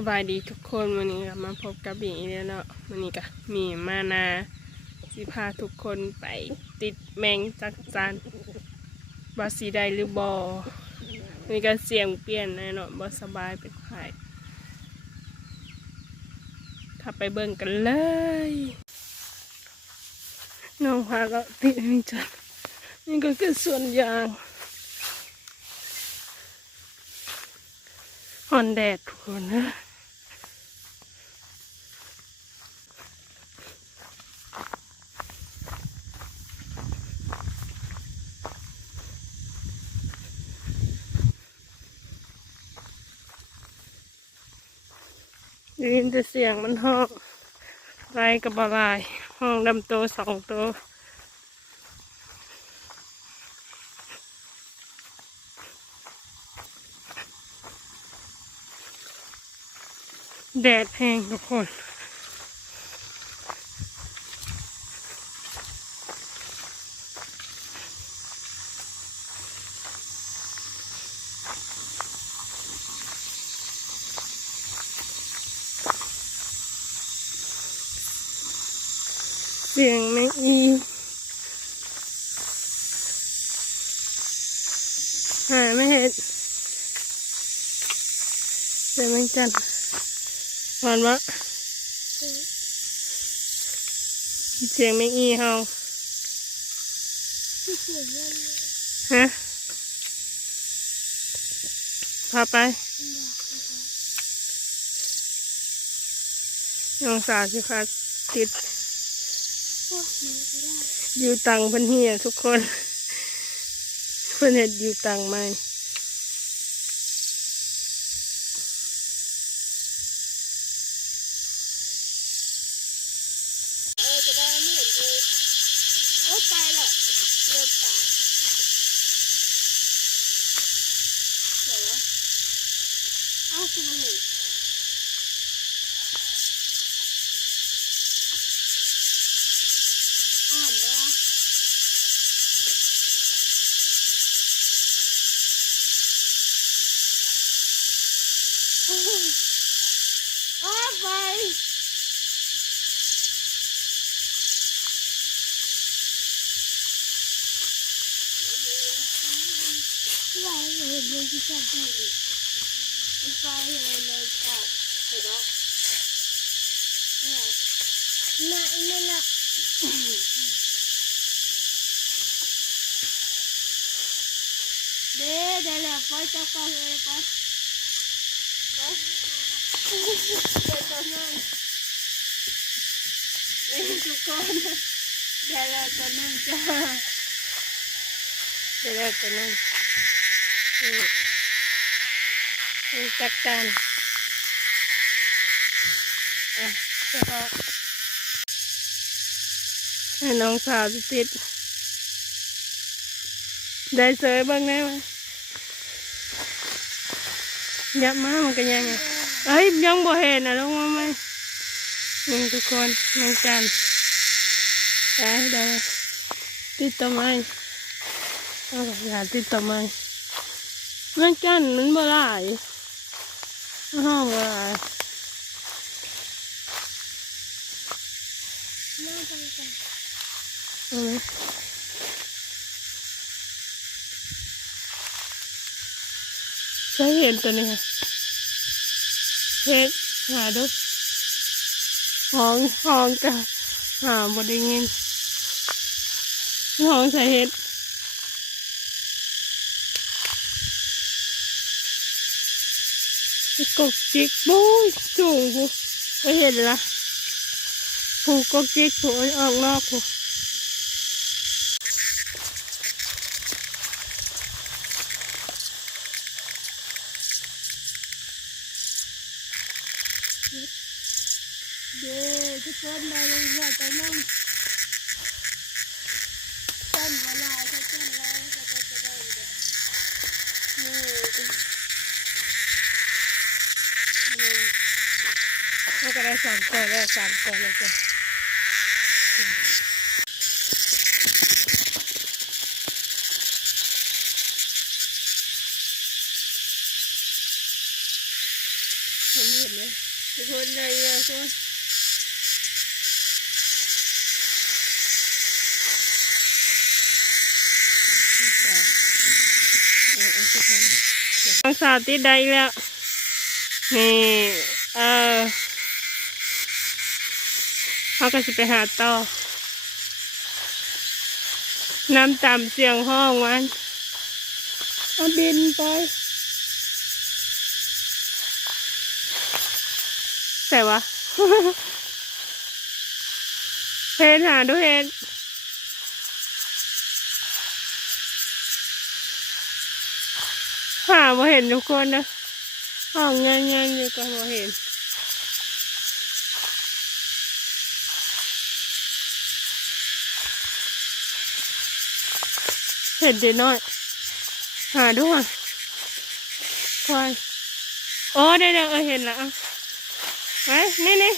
สบายดีทุกคนวันนี้ก็มาพบกับบีแล้วเนาะวันนี้ก็มีมานาสิพาทุกคนไปติดแมงจักจันบาสีได้หรือบอวันนี้ก็เสียงเปลี่ยนแน่นาะบอสบายเป็นไข้ถ้าไปเบิ่งกันเลย น้องพาเราติดแมงจันนี่ก็คือส่วนยางฮอนแดดทุกคนนะ ได้ยินแต่เสียงมันห้องไรกับบลาย ห้องดำโตสองโตวแดดแห้งทุกคน สียงแมงอีหาไม่เห็นเสียงแมงจันทร์หอนวะเสียงแมงอีเฮาฮะพาไปน้องสาวสิคะติด อยู่ตังเพิ่นเฮียทุกคนเพิ่นเห็ดอยู่ตังไหมเออจะได้ไม่นเออโอ้ตายละเริ่มาเข้าคือมันเห็นอ่อนด้วย อ้าวไป ว่าเห็นเลยที่ชอบดูอีกมันไปเลยเลยค่ะเห็นไหมเนี่ยนั่นน่ะเด้เดี๋ยวแหละไปจับกันเลยไปไปเปิดตัวนั่งนี่ทุกคนเดี๋ยวเราจะนั่งจ้าเดี๋ยวเราจะนั่ง นี่จักกันอะเฉพาะให้น้องสาวติด ได้เสยบ้างไหมวะยับมามันก็ยังไงเอ้ยยังบ่เห็นนะลงมาไหมนี่ทุกคนแมงจันทร์ได้ได้ติดต่อไม้เอากระดาติดต่อไม้ แมงจันมันบ่หลายห้องบ่หลายเอาไหมใช้เห็นตัวนี้ค่ะเฮ็ดหาดูห้องห้องจะหาบได้ยินห้องใส่เฮ็ด กกจิกบุ้ยสูงกูไปเห็นละผูกกกจิกผูกออกนอกผูเด้ทุกคนได้เลยว่าจะนั่งต้นเวลาจะเต้นแล้วจะได้จะได้เด้อนี่นี่แล้ว ก็ได้สามตัวแล้วสามตัวแล้วจ้ะเห็นไหมทุกคนได้แล้วใช่ไหมสาวติดได้อีกแล้ว นี่ เออ เขาก็จะไปหาต่อ น้ำต่ำเสียงห้องมันเอาดินไป ใส่วะเพนหาดูเพนหาบ่เห็นทุกคนนะห้องงานๆอยู่ก็บ่เห็น เห็นเดี๋ยวน้อย หาด้วยควายโอ้ได้แล้วเออเห็นแล้วไว้นี่นี่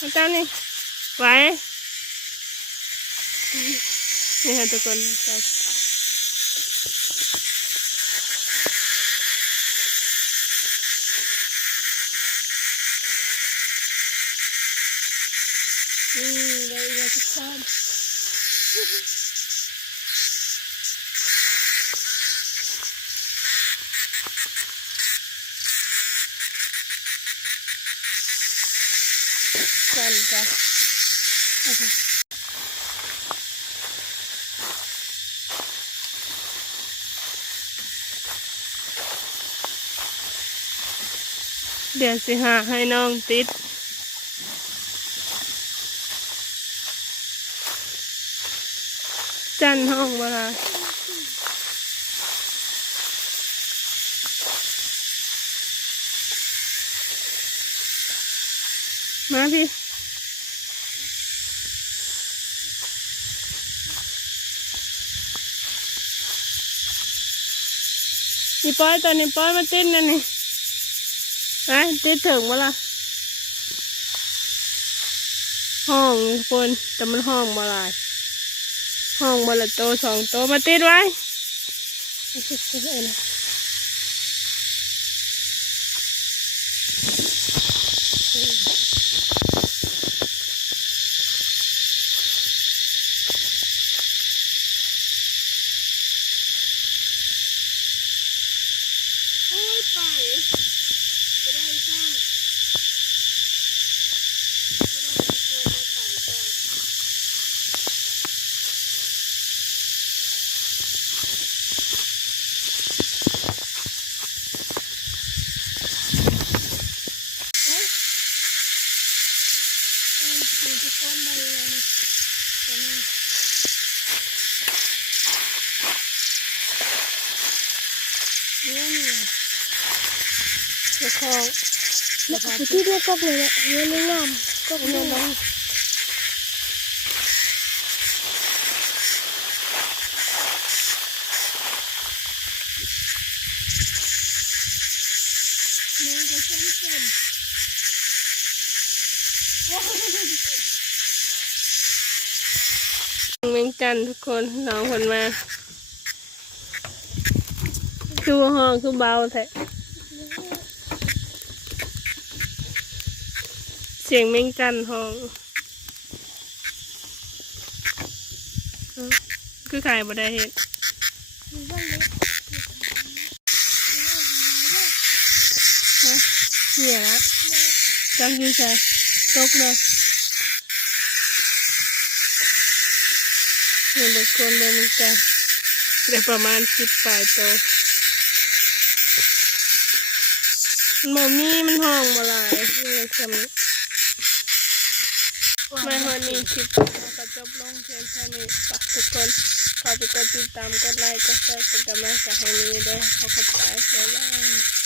อาจารย์นี่ไว้นี่ค่ะทุกคนจับนี่ได้แล้วทุกคน กันจ้ะเดี๋ยวสิหาให้น้องติดจันห้องเวลามาพี่ นี่ป้อยตอนนี้ป้อยมาติดนั่นนี่ไปติดถึงเวลาห้องคนแต่มันห้องมาลายห้องมาละโตสองโตมาติดไว้เอาสิเอาสิเอานะ ไปก็ได้ซ้ำก็ได้ทุกคนไม่ไปก่อน เอ้ยเอ้ยมีทุกคนได้เลยนะเดี๋ยวนะเนี่ยนี่ เจ้าของเนี่ยที่เรียกก็เลยเนี่ยเรียนไม่งามก็เอาเลเนี่ยยน้องเมงจันทุกคนน้องคนมา คือว่าห้องคือเบาแท้ เสียงเมงจันทร์ห้องคือขายบ่ได้เห็นมีเรื่องเล็กฮะเหี้ยละจังยี่ใช่ตกเลยเงินเด็กคนเดินเมืองจันได้ประมาณสิบปลายโตวมันบ่มีมันห้องมาลายเรื่องจำ ไม่วันนี้คลิปเราก็จบลงเพียงเท่านี้ฝากทุกคนฝากไปกดติดตามกดไลค์กดแชร์เป็นกำลังใจให้นี้ด้วยขอบคุณบ๊ายบาย